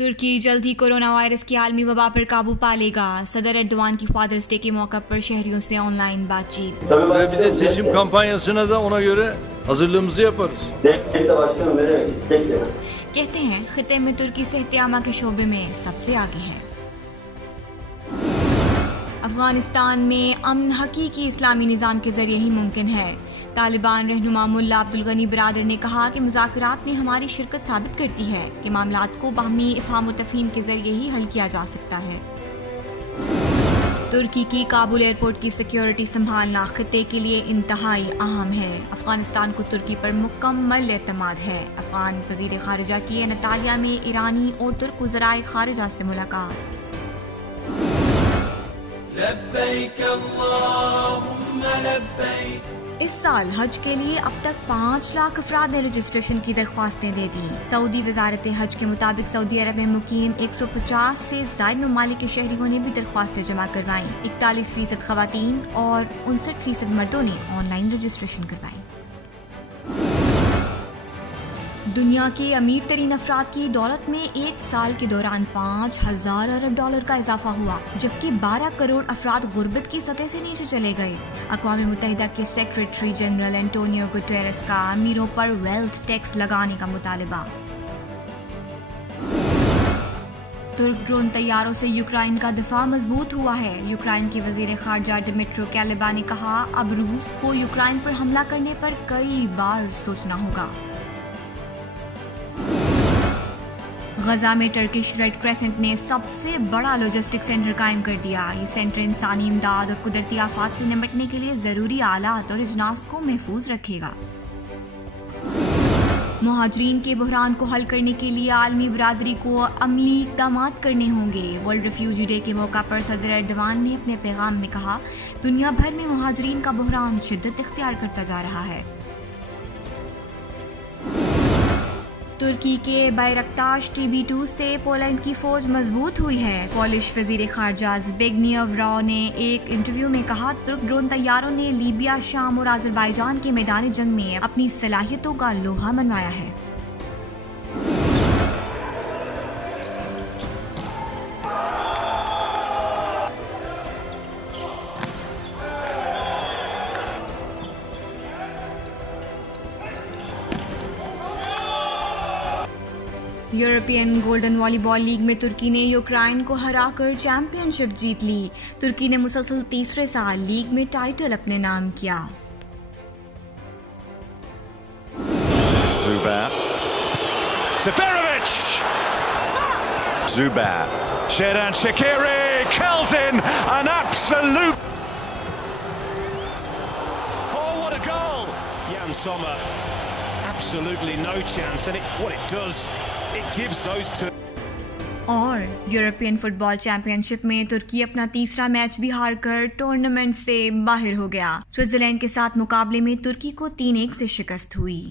तुर्की जल्द ही corona virus की आलमी वबा पर काबू पा लेगा। सदर एर्दोआन की फादर्स डे के मौका पर शहरियों से ऑनलाइन बातचीत। Bir de seçim kampanyasına da ona göre hazırlığımızı yaparız. कहते हैं खिते में तुर्की सेहतियामा के शोबे में सबसे आगे है। अफगानिस्तान में अमन हकीकी इस्लामी निज़ाम के जरिए ही मुमकिन है। तालिबान रहनुमा मुल्ला अब्दुल गनी बिरादर ने कहा कि मुज़ाकरात में हमारी शिरकत साबित करती है कि मामलात को बाहमी इफ़हाम व तफ़हीम के जरिए ही हल किया जा सकता है। तुर्की की काबुल एयरपोर्ट की सिक्योरिटी संभालना खिते के लिए इंतहाई अहम है। अफगानिस्तान को तुर्की पर मुकम्मल एतमाद है। अफगान वज़ीर खारिजा की अनतालिया में ईरानी और तुर्क वज़राए खारिजा से मुलाकात। इस साल हज के लिए अब तक 5 लाख अफराद ने रजिस्ट्रेशन की दरख्वास्तें दे दी। सऊदी वजारत हज के मुताबिक सऊदी अरब में मुकीम 150 से ज़ायद ममालिक के शहरियों ने भी दरख्वास्तें जमा करवाई। 41% खवातीन और 59% मर्दों ने ऑनलाइन रजिस्ट्रेशन करवाई। दुनिया के अमीर तरीन अफराद की दौलत में एक साल के दौरान 5,000 अरब डॉलर का इजाफा हुआ, जबकि 12 करोड़ अफराद गुर्बत की सतह से नीचे चले गए। अक़वाम मुत्तहिदा के सेक्रेटरी जनरल एंटोनियो गुटेरेस का अमीरों पर वेल्थ टैक्स लगाने का मुतालबा। तुर्क ड्रोन तैयारों से यूक्रेन का दिफा मजबूत हुआ है। यूक्रेन के वजीर खारजा डिमिट्रो कैलेबा ने कहा, अब रूस को यूक्रेन पर हमला करने पर कई बार सोचना होगा। गजा में टर्किश रेड क्रेसेंट ने सबसे बड़ा लॉजिस्टिक सेंटर कायम कर दिया। ये सेंटर इंसानी इमदाद और कुदरती आफात से निपटने के लिए जरूरी आलात और इजनास को महफूज रखेगा। मुहाजिरीन के बहरान को हल करने के लिए आलमी बरादरी को अमली इक़दामात करने होंगे। वर्ल्ड रिफ्यूजी डे के मौका पर सदर एर्दोआन ने अपने पैगाम में कहा, दुनिया भर में मुहाजिरीन का बहरान शिद्दत इख्तियार करता जा रहा है। तुर्की के बैरक्ताश TB2 से पोलैंड की फौज मजबूत हुई है। पोलिश वजीर खारजा ज़बिग्नियव राव ने एक इंटरव्यू में कहा, तुर्क ड्रोन तैयारों ने लीबिया, शाम और अज़रबैजान के मैदान जंग में अपनी सलाहियतों का लोहा मनवाया है। यूरोपियन गोल्डन वॉलीबॉल लीग में तुर्की ने यूक्रेन को हराकर चैंपियनशिप जीत ली। तुर्की ने मुसलसल तीसरे साल लीग में टाइटल अपने नाम किया। Zubair, Seferovic, Zubair, Xherdan Shaqiri curls in an absolute. Oh, what a goal! Jan Sommer, absolutely no chance, and what it does. It gives those two. और यूरोपियन फुटबॉल चैंपियनशिप में तुर्की अपना तीसरा match भी हारकर tournament से बाहर हो गया। स्विट्जरलैंड के साथ मुकाबले में तुर्की को 3-1 से शिकस्त हुई।